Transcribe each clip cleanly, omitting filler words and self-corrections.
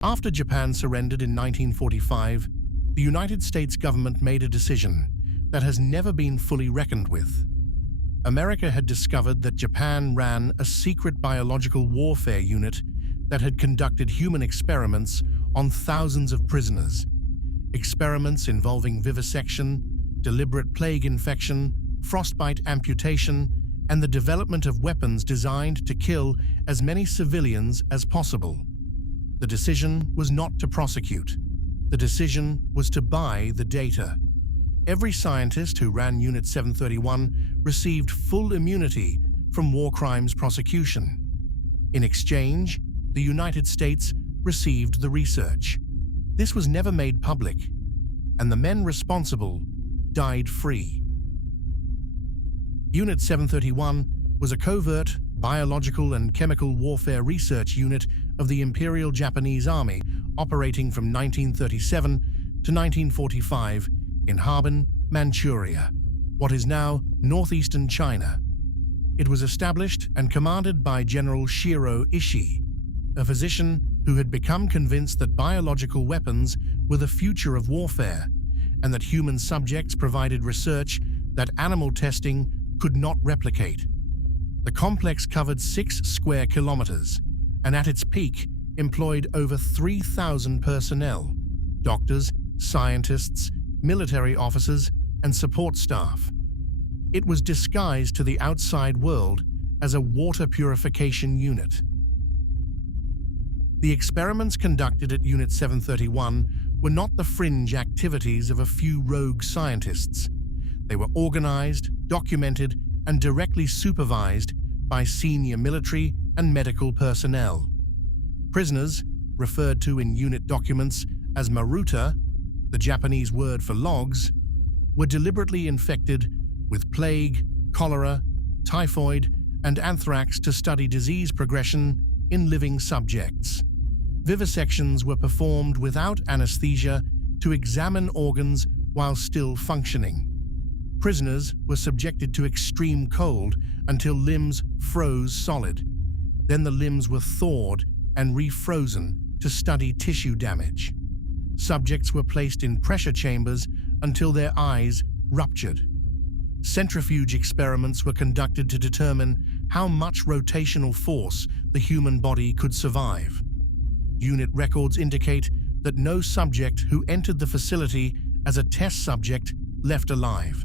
After Japan surrendered in 1945, the United States government made a decision that has never been fully reckoned with. America had discovered that Japan ran a secret biological warfare unit that had conducted human experiments on thousands of prisoners. Experiments involving vivisection, deliberate plague infection, frostbite amputation, and the development of weapons designed to kill as many civilians as possible. The decision was not to prosecute. The decision was to buy the data. Every scientist who ran Unit 731 received full immunity from war crimes prosecution. In exchange, the United States received the research. This was never made public, and the men responsible died free. Unit 731 was a covert biological and chemical warfare research unit of the Imperial Japanese Army operating from 1937 to 1945 in Harbin, Manchuria, what is now northeastern China. It was established and commanded by General Shiro Ishii, a physician who had become convinced that biological weapons were the future of warfare and that human subjects provided research that animal testing could not replicate. The complex covered 6 square kilometers and at its peak employed over 3,000 personnel, doctors, scientists, military officers, and support staff. It was disguised to the outside world as a water purification unit. The experiments conducted at Unit 731 were not the fringe activities of a few rogue scientists. They were organized, documented, and directly supervised by senior military and medical personnel. Prisoners, referred to in unit documents as maruta, the Japanese word for logs, were deliberately infected with plague, cholera, typhoid, and anthrax to study disease progression in living subjects. Vivisections were performed without anesthesia to examine organs while still functioning. Prisoners were subjected to extreme cold until limbs froze solid. Then the limbs were thawed and refrozen to study tissue damage. Subjects were placed in pressure chambers until their eyes ruptured. Centrifuge experiments were conducted to determine how much rotational force the human body could survive. Unit records indicate that no subject who entered the facility as a test subject left alive.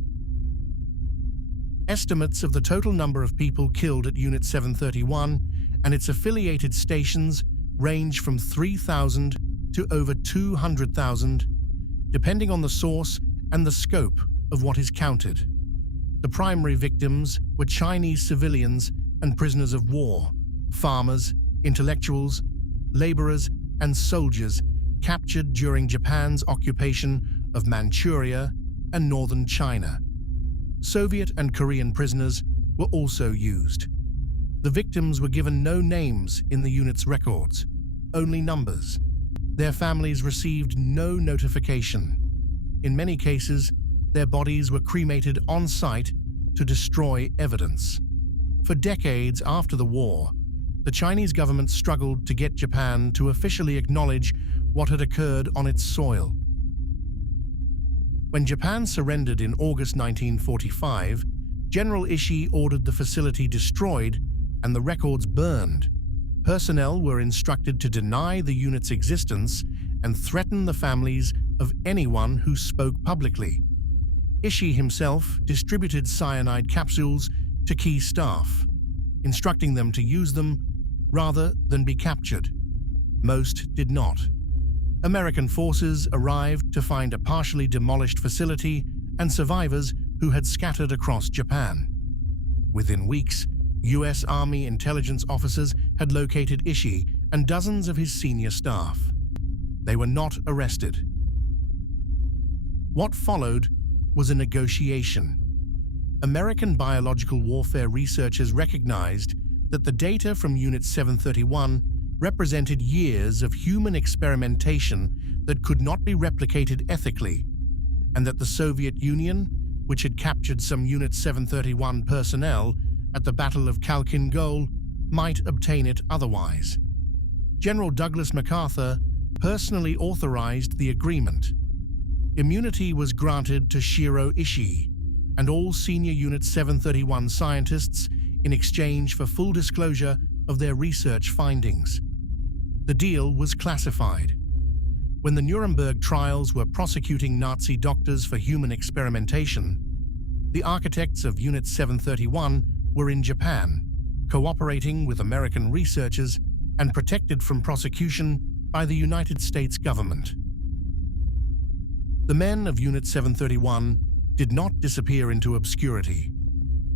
Estimates of the total number of people killed at Unit 731 and its affiliated stations range from 3,000 to over 200,000, depending on the source and the scope of what is counted. The primary victims were Chinese civilians and prisoners of war, farmers, intellectuals, laborers, and soldiers captured during Japan's occupation of Manchuria and northern China. Soviet and Korean prisoners were also used. The victims were given no names in the unit's records, only numbers. Their families received no notification. In many cases, their bodies were cremated on site to destroy evidence. For decades after the war, the Chinese government struggled to get Japan to officially acknowledge what had occurred on its soil. When Japan surrendered in August 1945, General Ishii ordered the facility destroyed and the records burned. Personnel were instructed to deny the unit's existence and threaten the families of anyone who spoke publicly. Ishii himself distributed cyanide capsules to key staff, instructing them to use them rather than be captured. Most did not. American forces arrived to find a partially demolished facility and survivors who had scattered across Japan. Within weeks, U.S. Army intelligence officers had located Ishii and dozens of his senior staff. They were not arrested. What followed was a negotiation. American biological warfare researchers recognized that the data from Unit 731 represented years of human experimentation that could not be replicated ethically, and that the Soviet Union, which had captured some Unit 731 personnel at the Battle of Khalkhin Gol, might obtain it otherwise. General Douglas MacArthur personally authorized the agreement. Immunity was granted to Shiro Ishii and all senior Unit 731 scientists in exchange for full disclosure of their research findings. The deal was classified. When the Nuremberg trials were prosecuting Nazi doctors for human experimentation, the architects of Unit 731 were in Japan, cooperating with American researchers and protected from prosecution by the United States government. The men of Unit 731 did not disappear into obscurity.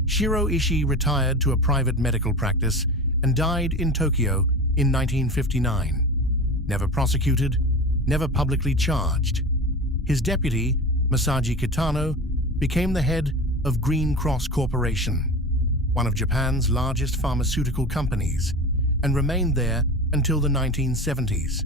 Shiro Ishii retired to a private medical practice and died in Tokyo in 1959. Never prosecuted, never publicly charged. His deputy, Masaji Kitano, became the head of Green Cross Corporation, one of Japan's largest pharmaceutical companies, and remained there until the 1970s.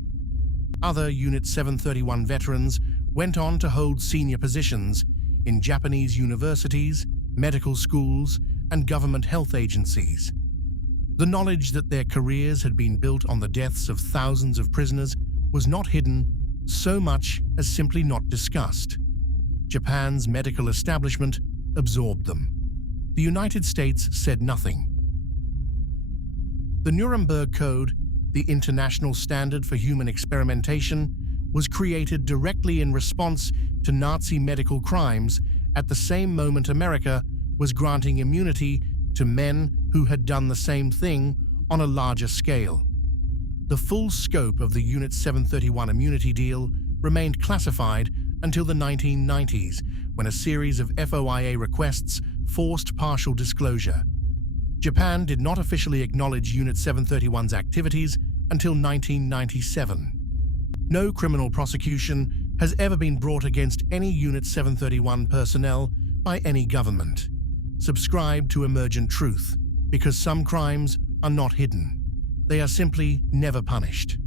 Other Unit 731 veterans went on to hold senior positions in Japanese universities, medical schools, and government health agencies. The knowledge that their careers had been built on the deaths of thousands of prisoners was not hidden so much as simply not discussed. Japan's medical establishment absorbed them. The United States said nothing. The Nuremberg Code, the international standard for human experimentation, was created directly in response to Nazi medical crimes at the same moment America was granting immunity to men who had done the same thing on a larger scale. The full scope of the Unit 731 immunity deal remained classified until the 1990s, when a series of FOIA requests forced partial disclosure. Japan did not officially acknowledge Unit 731's activities until 1997. No criminal prosecution has ever been brought against any Unit 731 personnel by any government. Subscribe to Emergent Truth, because some crimes are not hidden. They are simply never punished.